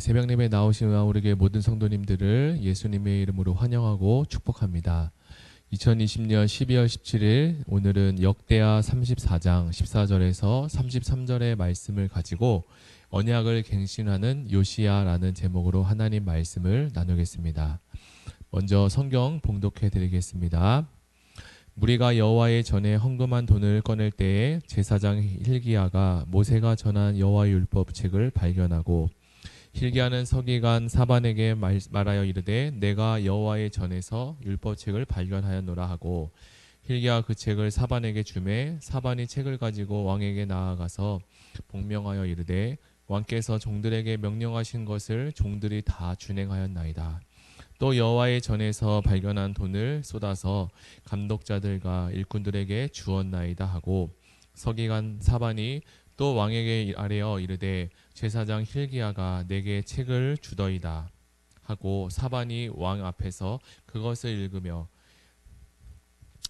새벽 예배에 나오신 우리 교회 모든 성도님들을 예수님의 이름으로 환영하고 축복합니다. 2020년 12월 17일 오늘은 역대하 34장 14절에서 33절의 말씀을 가지고 언약을 갱신하는 요시야라는 제목으로 하나님 말씀을 나누겠습니다. 먼저 성경 봉독해 드리겠습니다. 무리가 여호와의 전에 헌금한 돈을 꺼낼 때에 제사장 hil기야가 모세가 전한 여호와의 율법책을 발견하고 hil기야는 서기관 사반에게 말하여 이르되 내가 여호와의 전에서 율법책을 발견하였노라 하고 hil기야가 그 책을 사반에게 주매 사반이 책을 가지고 왕에게 나아가서 복명하여 이르되 왕께서 종들에게 명령하신 것을 종들이 다 준행하였나이다. 또 여호와의 전에서 발견한 돈을 쏟아서 감독자들과 일꾼들에게 주었나이다 하고 서기관 사반이 또 왕에게 아뢰어 이르되 제사장 hil기야가 내게 책을 주더이다 하고 사반이 왕 앞에서 그것을 읽으며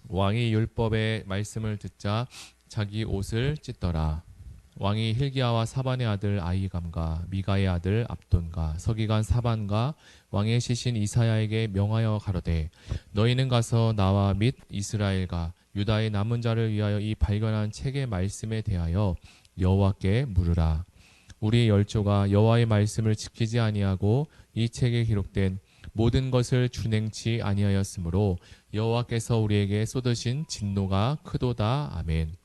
왕이 율법의 말씀을 듣자 자기 옷을 찢더라. 왕이 hil기야와 사반의 아들 아히감과 미가의 아들 압돈과 서기관 사반과 왕의 시신 이사야에게 명하여 가로되 너희는 가서 나와 및 이스라엘과 유다의 남은 자를 위하여 이 발견한 책의 말씀에 대하여 여호와께 물으라. 우리의 열조가 여호와의 말씀을 지키지 아니하고 이 책에 기록된 모든 것을 준행치 아니하였으므로 여호와께서 우리에게 쏟으신 진노가 크도다. 아멘.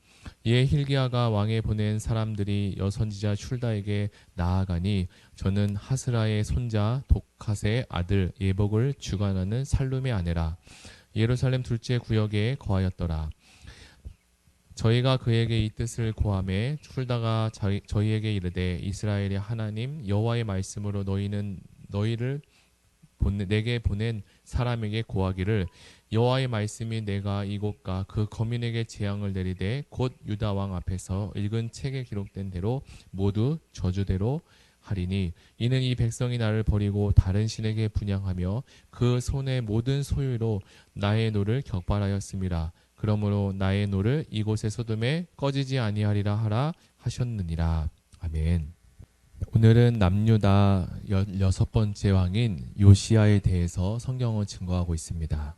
이에 hil기야가 왕에 보낸 사람들이 여선지자 슐다에게 나아가니 저는 하스라의 손자 독핫의 아들 예복을 주관하는 살룸의 아내라. 예루살렘 둘째 구역에 거하였더라. 저희가 그에게 이 뜻을 고하매 슐다가 저희에게 이르되 이스라엘의 하나님 여호와의 말씀으로 너희는 너희를 내게 보낸 사람에게 고하기를 여호와의 말씀이 내가 이곳과 그 거민에게 재앙을 내리되 곧 유다 왕 앞에서 읽은 책에 기록된 대로 모두 저주대로 하리니 이는 이 백성이 나를 버리고 다른 신에게 분향하며 그 손의 모든 소유로 나의 노를 격발하였음이라. 그러므로 나의 노를 이곳의 소돔에 꺼지지 아니하리라 하라 하셨느니라. 아멘. 오늘은 남유다 16번째 왕인 요시야에 대해서 성경은 증거하고 있습니다.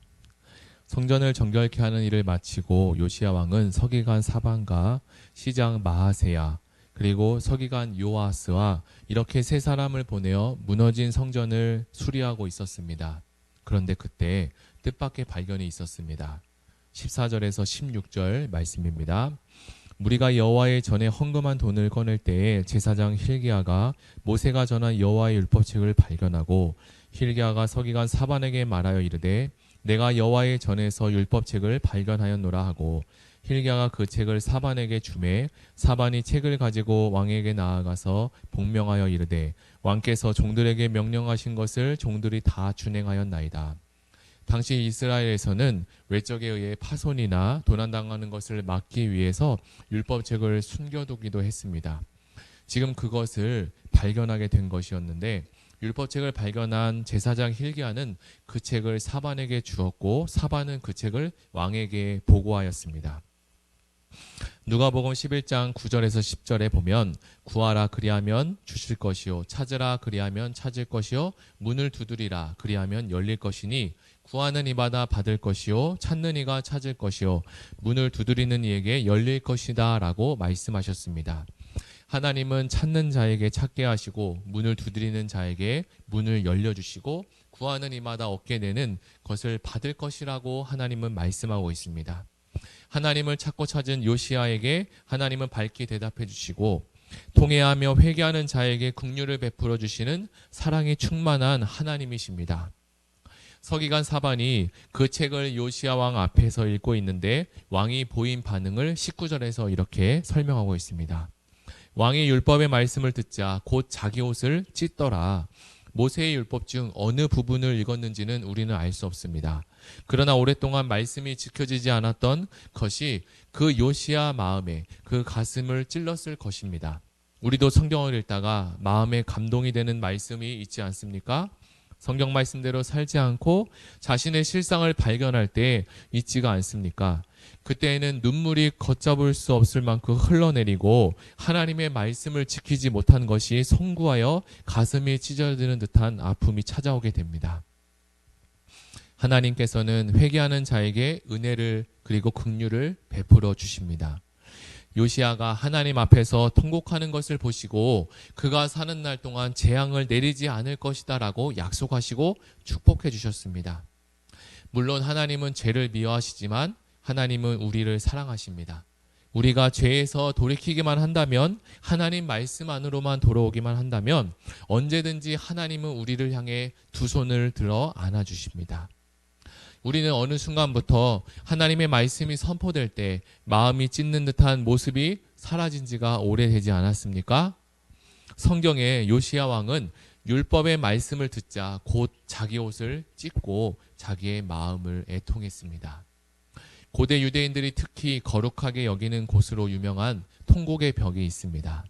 성전을 정결케 하는 일을 마치고 요시야 왕은 서기관 사반과 시장 마하세야 그리고 서기관 요아스와 이렇게 세 사람을 보내어 무너진 성전을 수리하고 있었습니다. 그런데 그때 뜻밖의 발견이 있었습니다. 14절에서 16절 말씀입니다. 무리가 여호와의 전에 헌금한 돈을 꺼낼 때에 제사장 hil기야가 모세가 전한 여호와의 율법책을 발견하고 hil기야가 서기관 사반에게 말하여 이르되 내가 여호와의 전에서 율법책을 발견하였노라 하고 hil기야가 그 책을 사반에게 주매 사반이 책을 가지고 왕에게 나아가서 복명하여 이르되 왕께서 종들에게 명령하신 것을 종들이 다 준행하였나이다. 당시 이스라엘에서는 외적에 의해 파손이나 도난당하는 것을 막기 위해서 율법책을 숨겨두기도 했습니다. 지금 그것을 발견하게 된 것이었는데 율법책을 발견한 제사장 hil기야는 그 책을 사반에게 주었고 사반은 그 책을 왕에게 보고하였습니다. 누가복음 11장 9절에서 10절에 보면 구하라 그리하면 주실 것이요 찾으라 그리하면 찾을 것이요 문을 두드리라 그리하면 열릴 것이니 구하는 이마다 받을 것이요 찾는 이가 찾을 것이요 문을 두드리는 이에게 열릴 것이다 라고 말씀하셨습니다. 하나님은 찾는 자에게 찾게 하시고 문을 두드리는 자에게 문을 열려주시고 구하는 이마다 얻게 되는 것을 받을 것이라고 하나님은 말씀하고 있습니다. 하나님을 찾고 찾은 요시야에게 하나님은 밝게 대답해 주시고 통회하며 회개하는 자에게 긍휼을 베풀어 주시는 사랑이 충만한 하나님이십니다. 서기관 사반이 그 책을 요시야 왕 앞에서 읽고 있는데 왕이 보인 반응을 19절에서 이렇게 설명하고 있습니다. 왕이 율법의 말씀을 듣자 곧 자기 옷을 찢더라. 모세의 율법 중 어느 부분을 읽었는지는 우리는 알 수 없습니다. 그러나 오랫동안 말씀이 지켜지지 않았던 것이 그 요시야 마음에 그 가슴을 찔렀을 것입니다. 우리도 성경을 읽다가 마음에 감동이 되는 말씀이 있지 않습니까? 성경 말씀대로 살지 않고 자신의 실상을 발견할 때 있지가 않습니까? 그때에는 눈물이 걷잡을 수 없을 만큼 흘러내리고 하나님의 말씀을 지키지 못한 것이 송구하여 가슴이 찢어지는 듯한 아픔이 찾아오게 됩니다. 하나님께서는 회개하는 자에게 은혜를 그리고 긍휼을 베풀어 주십니다. 요시야가 하나님 앞에서 통곡하는 것을 보시고 그가 사는 날 동안 재앙을 내리지 않을 것이다 라고 약속하시고 축복해 주셨습니다. 물론 하나님은 죄를 미워하시지만 하나님은 우리를 사랑하십니다. 우리가 죄에서 돌이키기만 한다면, 하나님 말씀 안으로만 돌아오기만 한다면 언제든지 하나님은 우리를 향해 두 손을 들어 안아주십니다. 우리는 어느 순간부터 하나님의 말씀이 선포될 때 마음이 찢는 듯한 모습이 사라진 지가 오래되지 않았습니까? 성경에 요시야 왕은 율법의 말씀을 듣자 곧 자기 옷을 찢고 자기의 마음을 애통했습니다. 고대 유대인들이 특히 거룩하게 여기는 곳으로 유명한 통곡의 벽이 있습니다.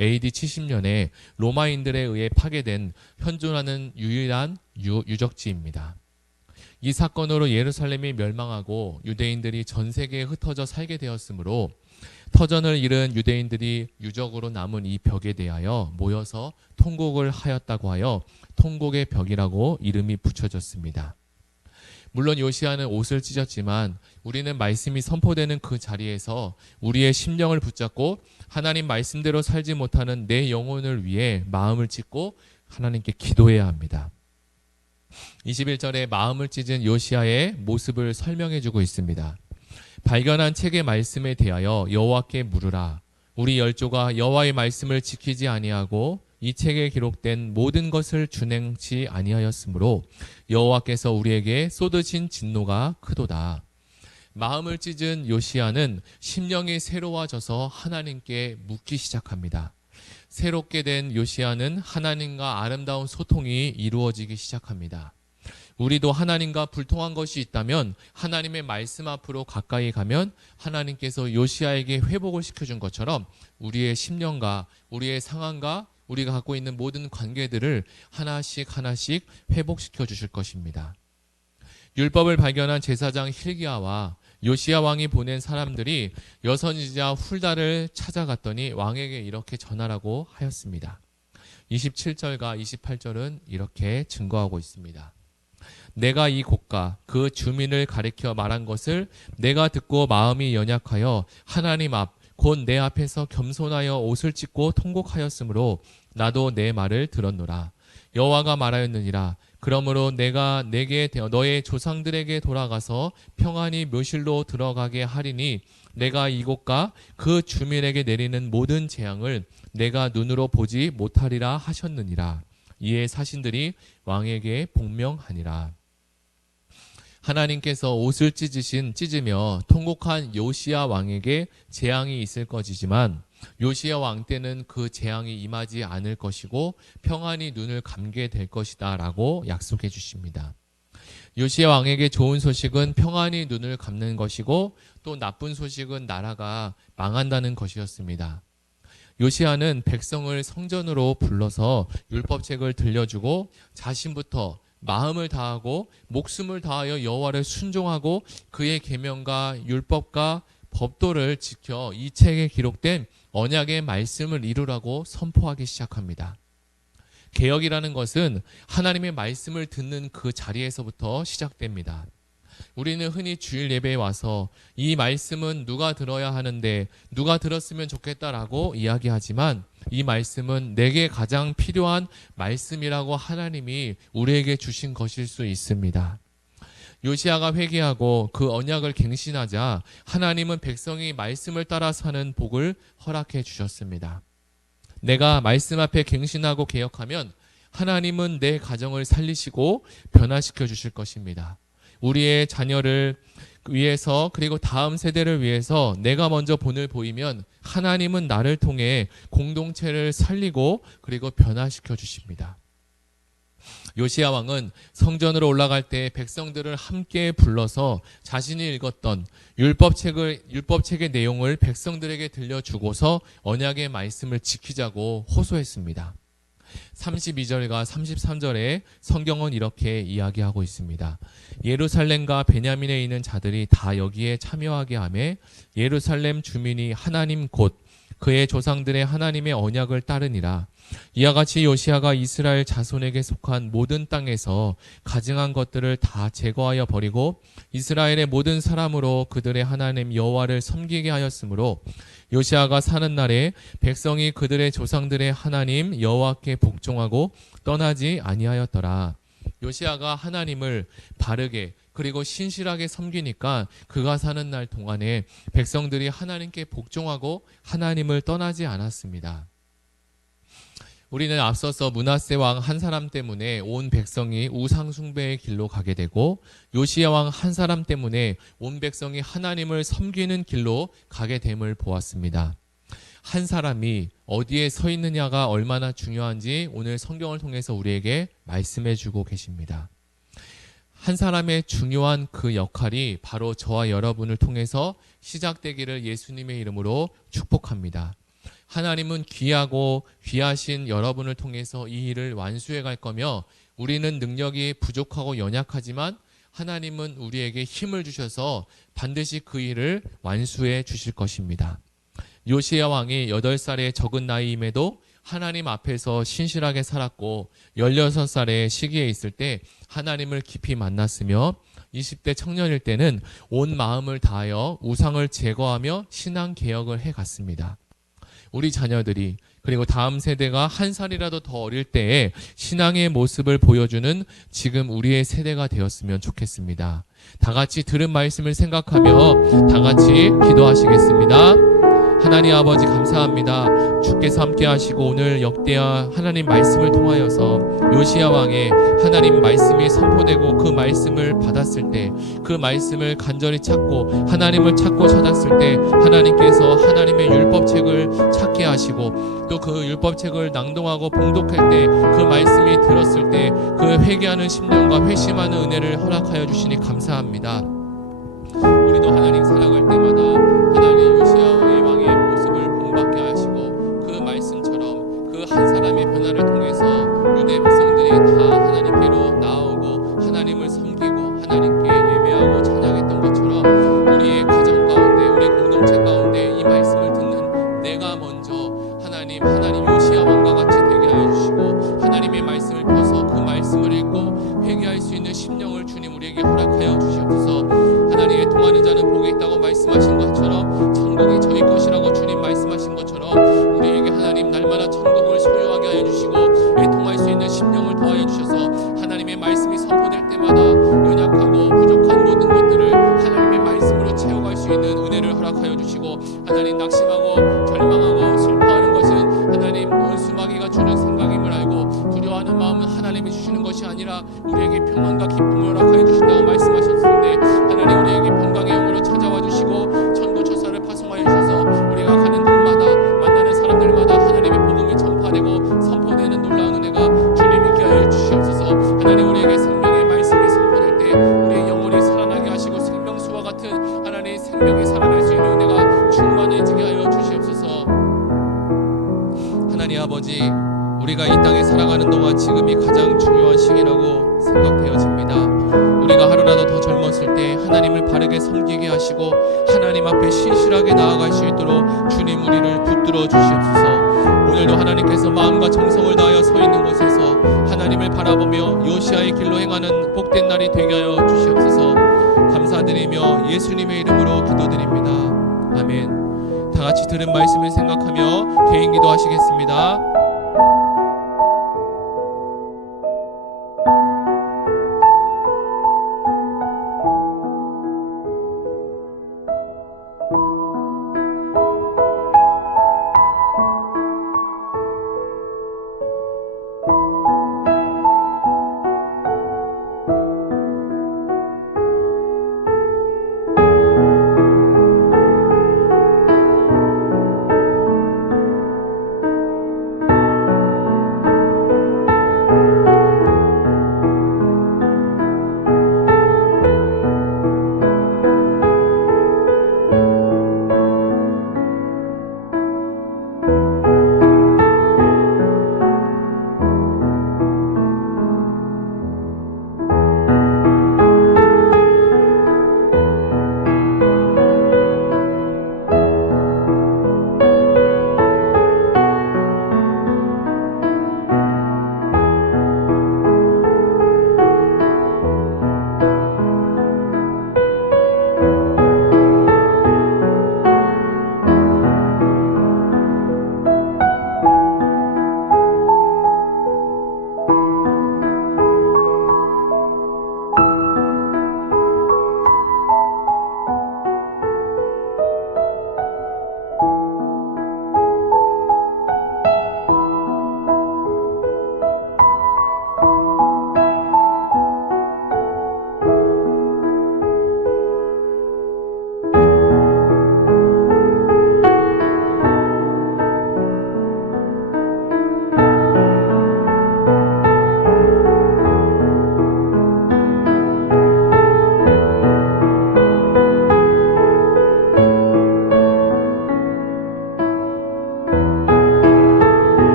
AD 70년에 로마인들에 의해 파괴된 현존하는 유일한 유적지입니다. 이 사건으로 예루살렘이 멸망하고 유대인들이 전 세계에 흩어져 살게 되었으므로 터전을 잃은 유대인들이 유적으로 남은 이 벽에 대하여 모여서 통곡을 하였다고 하여 통곡의 벽이라고 이름이 붙여졌습니다. 물론 요시야는 옷을 찢었지만 우리는 말씀이 선포되는 그 자리에서 우리의 심령을 붙잡고 하나님 말씀대로 살지 못하는 내 영혼을 위해 마음을 찢고 하나님께 기도해야 합니다. 21절에 마음을 찢은 요시야의 모습을 설명해 주고 있습니다. 발견한 책의 말씀에 대하여 여호와께 물으라. 우리 열조가 여호와의 말씀을 지키지 아니하고 이 책에 기록된 모든 것을 준행치 아니하였으므로 여호와께서 우리에게 쏟으신 진노가 크도다. 마음을 찢은 요시야는 심령이 새로워져서 하나님께 묻기 시작합니다. 새롭게 된 요시야는 하나님과 아름다운 소통이 이루어지기 시작합니다. 우리도 하나님과 불통한 것이 있다면 하나님의 말씀 앞으로 가까이 가면 하나님께서 요시야에게 회복을 시켜준 것처럼 우리의 심령과 우리의 상황과 우리가 갖고 있는 모든 관계들을 하나씩 하나씩 회복시켜 주실 것입니다. 율법을 발견한 제사장 hil기야와 요시야 왕이 보낸 사람들이 여선지자 훌다를 찾아갔더니 왕에게 이렇게 전하라고 하였습니다. 27절과 28절은 이렇게 증거하고 있습니다. 내가 이 곳과 그 주민을 가리켜 말한 것을 내가 듣고 마음이 연약하여 하나님 앞 곧 내 앞에서 겸손하여 옷을 찢고 통곡하였으므로 나도 내 말을 들었노라. 여호와가 말하였느니라. 그러므로 내가 내게 너의 조상들에게 돌아가서 평안히 묘실로 들어가게 하리니 내가 이곳과 그 주민에게 내리는 모든 재앙을 내가 눈으로 보지 못하리라 하셨느니라. 이에 사신들이 왕에게 복명하니라. 하나님께서 옷을 찢으며 통곡한 요시야 왕에게 재앙이 있을 것이지만 요시야 왕 때는 그 재앙이 임하지 않을 것이고 평안히 눈을 감게 될 것이다 라고 약속해 주십니다. 요시야 왕에게 좋은 소식은 평안히 눈을 감는 것이고 또 나쁜 소식은 나라가 망한다는 것이었습니다. 요시야는 백성을 성전으로 불러서 율법책을 들려주고 자신부터 마음을 다하고 목숨을 다하여 여호와를 순종하고 그의 계명과 율법과 법도를 지켜 이 책에 기록된 언약의 말씀을 이루라고 선포하기 시작합니다. 개혁이라는 것은 하나님의 말씀을 듣는 그 자리에서부터 시작됩니다. 우리는 흔히 주일 예배에 와서 이 말씀은 누가 들어야 하는데 누가 들었으면 좋겠다라고 이야기하지만 이 말씀은 내게 가장 필요한 말씀이라고 하나님이 우리에게 주신 것일 수 있습니다. 요시야가 회개하고 그 언약을 갱신하자 하나님은 백성이 말씀을 따라 사는 복을 허락해 주셨습니다. 내가 말씀 앞에 갱신하고 개혁하면 하나님은 내 가정을 살리시고 변화시켜 주실 것입니다. 우리의 자녀를 위해서 그리고 다음 세대를 위해서 내가 먼저 본을 보이면 하나님은 나를 통해 공동체를 살리고 그리고 변화시켜 주십니다. 요시야 왕은 성전으로 올라갈 때 백성들을 함께 불러서 자신이 읽었던 율법책의 내용을 백성들에게 들려주고서 언약의 말씀을 지키자고 호소했습니다. 32절과 33절에 성경은 이렇게 이야기하고 있습니다. 예루살렘과 베냐민에 있는 자들이 다 여기에 참여하게 하며 예루살렘 주민이 하나님 곧 그의 조상들의 하나님의 언약을 따르니라. 이와 같이 요시야가 이스라엘 자손에게 속한 모든 땅에서 가증한 것들을 다 제거하여 버리고 이스라엘의 모든 사람으로 그들의 하나님 여호와를 섬기게 하였으므로 요시야가 사는 날에 백성이 그들의 조상들의 하나님 여호와께 복종하고 떠나지 아니하였더라. 요시야가 하나님을 바르게 그리고 신실하게 섬기니까 그가 사는 날 동안에 백성들이 하나님께 복종하고 하나님을 떠나지 않았습니다. 우리는 앞서서 므낫세 왕 한 사람 때문에 온 백성이 우상 숭배의 길로 가게 되고 요시야 왕 한 사람 때문에 온 백성이 하나님을 섬기는 길로 가게 됨을 보았습니다. 한 사람이 어디에 서 있느냐가 얼마나 중요한지 오늘 성경을 통해서 우리에게 말씀해 주고 계십니다. 한 사람의 중요한 그 역할이 바로 저와 여러분을 통해서 시작되기를 예수님의 이름으로 축복합니다. 하나님은 귀하고 귀하신 여러분을 통해서 이 일을 완수해 갈 거며 우리는 능력이 부족하고 연약하지만 하나님은 우리에게 힘을 주셔서 반드시 그 일을 완수해 주실 것입니다. 요시야 왕이 8살의 적은 나이임에도 하나님 앞에서 신실하게 살았고 16살의 시기에 있을 때 하나님을 깊이 만났으며 20대 청년일 때는 온 마음을 다하여 우상을 제거하며 신앙 개혁을 해갔습니다. 우리 자녀들이 그리고 다음 세대가 한 살이라도 더 어릴 때에 신앙의 모습을 보여주는 지금 우리의 세대가 되었으면 좋겠습니다. 다 같이 들은 말씀을 생각하며 다 같이 기도하시겠습니다. 하나님 아버지 감사합니다. 주께서 함께 하시고 오늘 역대하 하나님 말씀을 통하여서 요시야 왕의 하나님 말씀이 선포되고 그 말씀을 받았을 때 그 말씀을 간절히 찾고 하나님을 찾고 찾았을 때 하나님께서 하나님의 율법책을 찾게 하시고 또 그 율법책을 낭독하고 봉독할 때 그 말씀이 들었을 때 그 회개하는 심령과 회심하는 은혜를 허락하여 주시니 감사합니다. 우리도 하나님 살아갈 때마다 하나님 요시야의 왕의 모습을 본받게 하시고 그 말씀처럼 그 한 사람의 변화를 통해서 유대 백성들이 다 하나님께로 나아오고 하나님을 섬기고 하나님께 예배하고 찬양했던 것처럼 우리의 가정 가운데 우리의 공동체 가운데 이 말씀을 듣는 내가 먼저 하나님 요시야 왕과 같이 되게 하여 주시고 하나님의 말씀을 펴서 그 말씀을 읽고 회개할 수 있는 심령을 주님 우리에게 허락하여 주시옵소서. 하나님의 통하는 자는 복이 있다고 말씀하신 것처럼 천국이 저희 것이라고 주님 말씀하신 것처럼 우리에게 하나님 날마다 천국을 소유하게 하여 주시고 애통할 수 있는 심령을 더하여 주셔서 하나님의 말씀이 선포될 때마다 연약하고 부족한 모든 것들을 하나님의 말씀으로 채워갈 수 있는 은혜를 허락하여 주시고 하나님 낙심하고 절망하고 슬퍼하는 것은 하나님 원수마귀가 주는 생각임을 알고 두려워하는 마음은 하나님이 주시는 것이 아니라 우리에게 평안과 기쁨을 허락하여 주신다고 말씀하셨는데 하나님 우리에게 평강의 영으로 찾아와 주시고 천부천사를 파송하여 주셔서 우리가 가는 곳마다 만나는 사람들마다 하나님의 복음이 전파되고 선포되는 놀라운 은혜가 주님 있게 하여 주시옵소서. 하나님 우리에게 생명의 말씀이 선포될 때 우리의 영혼이 살아나게 하시고 생명수와 같은 하나님 생명이 살아날 수 있는 은혜가 충만해지게 하여 주시옵소서. 하나님 아버지 우리가 이 땅에 살아가는 동안 지금이 가장 중요한 시기라고 생각되어집니다. 우리가 하루라도 더 젊었을 때 하나님을 바르게 섬기게 하시고 하나님 앞에 신실하게 나아갈 수 있도록 주님 우리를 붙들어 주시옵소서. 오늘도 하나님께서 마음과 정성을 다하여 서 있는 곳에서 하나님을 바라보며 요시야의 길로 행하는 복된 날이 되게 하여 주시옵소서. 감사드리며 예수님의 이름으로 기도드립니다. 아멘. 다 같이 들은 말씀을 생각하며 개인 기도하시겠습니다.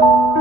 네.